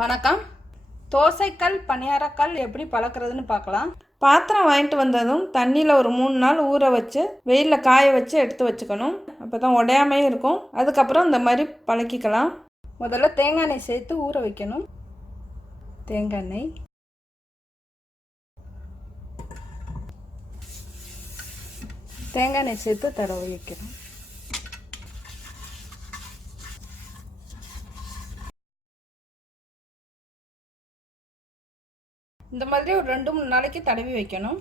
வணக்கம். தோசைக்கல் பணியாரக்கல் எப்படி பழக்கிறதுன்னு பார்க்கலாம். பாத்திரம் வாங்கிட்டு வந்ததும் தண்ணியில் ஒரு 3 நாள் ஊற வச்சு வெயிலில் காய வச்சு எடுத்து வச்சுக்கணும். அப்போ தான் உடையாமையும் இருக்கும். அதுக்கப்புறம் இந்த மாதிரி பழக்கிக்கலாம். முதல்ல தேங்காய் எண்ணெய் சேர்த்து ஊற வைக்கணும். தேங்காய் எண்ணெய் சேர்த்து தடவி வைக்கணும். இந்த மாதிரி ஒரு 2-3 நாளைக்கு தடவி வைக்கணும்.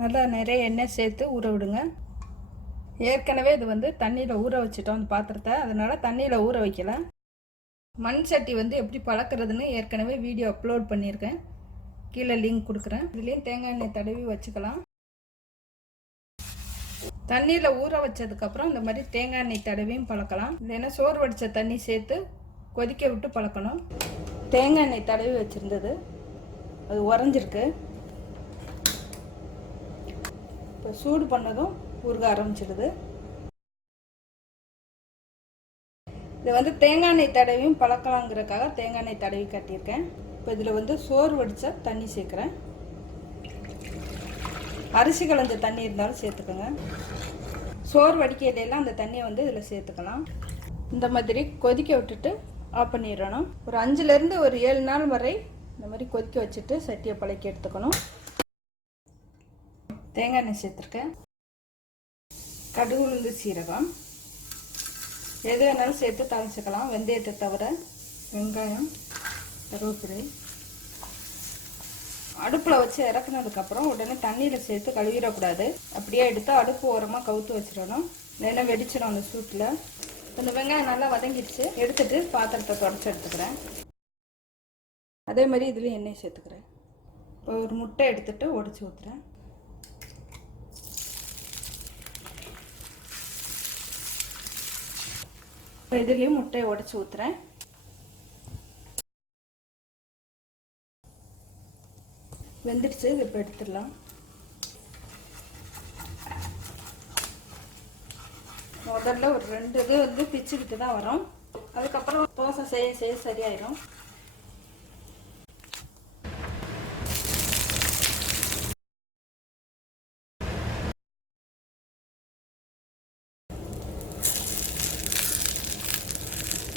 நல்லா நிறைய எண்ணெய் சேர்த்து ஊற விடுங்க. ஏற்கனவே இது தண்ணியில் ஊற வச்சுட்டோம் அந்த பாத்திரத்தை, அதனால் தண்ணியில் ஊற வைக்கல. மண் சட்டி எப்படி பழக்கிறதுன்னு ஏற்கனவே வீடியோ அப்லோட் பண்ணியிருக்கேன், கீழே லிங்க் கொடுக்குறேன். இதுலேயும் தேங்காய் எண்ணெய் தடவி வச்சுக்கலாம். தண்ணியில் ஊற வச்சதுக்கப்புறம் இந்த மாதிரி தேங்காய் எண்ணெய் தடவியும் பழக்கலாம். இல்லைன்னா சோறு வடித்த தண்ணி சேர்த்து கொதிக்க விட்டு பழக்கணும். தேங்காய் எண்ணெய் தடவி வச்சுருந்தது அது உறைஞ்சிருக்கு. இப்போ சூடு பண்ணதும் ஊறுக ஆரம்பிச்சிடுது. இது தேங்காய் எண்ணெய் தடவியும் பழக்கலாங்கிறதுக்காக தேங்காய் எண்ணெய் தடவி காட்டியிருக்கேன். இப்போ இதில் சோறு வடித்த தண்ணி சேர்க்குறேன். அரிசி களைஞ்ச தண்ணி இருந்தாலும் சேர்த்துக்கோங்க. சோறு வடிக்கையிலாம் அந்த தண்ணியை இதில் சேர்த்துக்கலாம். இந்த மாதிரி கொதிக்க விட்டுட்டு ஆஃப் பண்ணிடணும். ஒரு 5லேருந்து ஒரு 7 நாள் வரை இந்த மாதிரி கொதிக்க வச்சுட்டு சட்டியை பழக்கி எடுத்துக்கணும். தேங்காய் எண்ணெய் சேர்த்துருக்கேன். கடுகு, உளுந்து, சீரகம் எது வேணாலும் சேர்த்து தாளிச்சுக்கலாம். வெந்தயத்தை தவிர வெங்காயம், கருவேப்பிலை. அடுப்பில் வச்சு இறக்குனதுக்கப்புறம் உடனே தண்ணியில் சேர்த்து கழுவிடக்கூடாது. அப்படியே எடுத்து அடுப்பு ஓரமாக கவுத்து வச்சிடணும். இல்லைன்னா வெடிச்சிடும் அந்த சூட்டில். இந்த வெங்காயம் நல்லா வதங்கிடுச்சு. எடுத்துட்டு பாத்திரத்தை தொடச்சி எடுத்துக்கிறேன். அதே மாதிரி இதுலேயும் எண்ணெய் சேர்த்துக்கிறேன். இப்போ ஒரு முட்டை எடுத்துட்டு உடச்சி ஊற்றுறேன். இப்போ இதுலேயும் முட்டையை உடச்சி ஊற்றுறேன். வெந்துடுச்சு. இது இப்போ எடுத்துடலாம். முதல்ல ஒரு 2 இது பிச்சுக்கிட்டு தான் வரும். அதுக்கப்புறம் தோசை செய்ய சரியாயிடும்.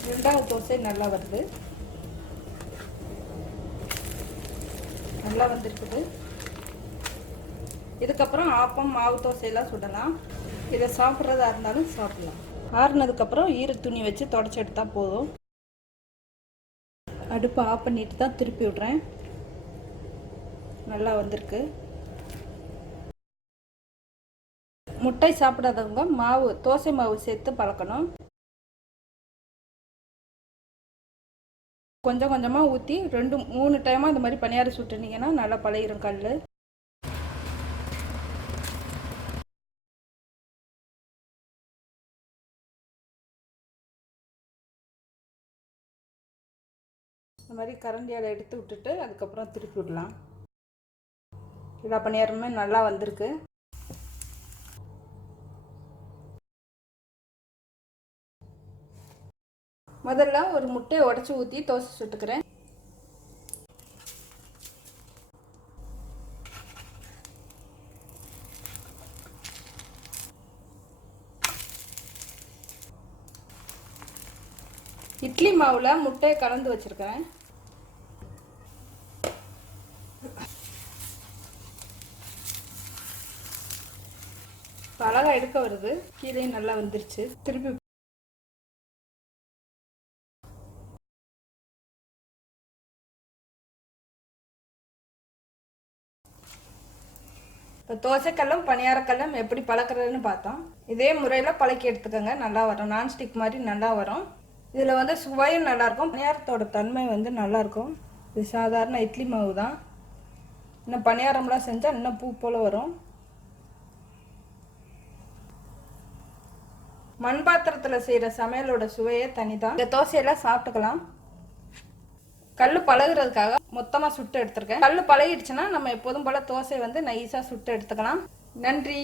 ரெண்டாவது தோசை நல்லா வருது. நல்லா வந்திருக்குது. இதுக்கப்புறம் ஆப்பம், மாவு தோசையெல்லாம் சுடலாம். இதை சாப்பிட்றதா இருந்தாலும் சாப்பிடலாம். ஆறுனதுக்கப்புறம் ஈர துணி வச்சு தொடச்சி எடுத்தால் போதும். அடுப்பை ஆஃப் பண்ணிட்டு தான் திருப்பி விட்றேன். நல்லா வந்திருக்கு. முட்டை சாப்பிடாதவங்க தோசை மாவு சேர்த்து பழக்கணும். கொஞ்சம் கொஞ்சமாக ஊற்றி 2-3 டைமாக இந்த மாதிரி பணியாரம் சுட்டுனீங்கன்னா நல்லா பழகிடும் கல். இந்த மாதிரி கரண்டியால் எடுத்து விட்டுட்டு அதுக்கப்புறம் திருப்பி விடலாம். எல்லா பணியாரமுமே நல்லா வந்திருக்கு. முதல்ல ஒரு முட்டையை உடச்சி ஊற்றி தோசை சுட்டுக்கிறேன். இட்லி மாவில் முட்டையை கலந்து வச்சிருக்கிறேன். அழகா எடுக்க வருது. கீழே நல்லா வந்துருச்சு. திருப்பி இப்போ தோசைக்கல்லும் பணியாரக்கல்லும் எப்படி பழக்கிறதுன்னு பார்த்தோம். இதே முறையில் பழக்கி எடுத்துக்கோங்க. நல்லா வரும். நான்ஸ்டிக் மாதிரி நல்லா வரும். இதில் சுவையும் நல்லாயிருக்கும். பணியாரத்தோட தன்மை நல்லாயிருக்கும். இது சாதாரண இட்லி மாவு தான். இன்னும் பணியாரம்லாம் செஞ்சால் இன்னும் பூ போல் வரும். மண் பாத்திரத்தில் செய்கிற சமையலோட சுவையே தனி தான். இந்த தோசையெல்லாம் சாப்பிட்டுக்கலாம். கல் பழகுறதுக்காக மொத்தமாக சுட்டு எடுத்துருக்கேன். கல் பழகிடுச்சுன்னா நம்ம எப்போதும் போல் தோசை நைஸாக சுட்டு எடுத்துக்கலாம். நன்றி.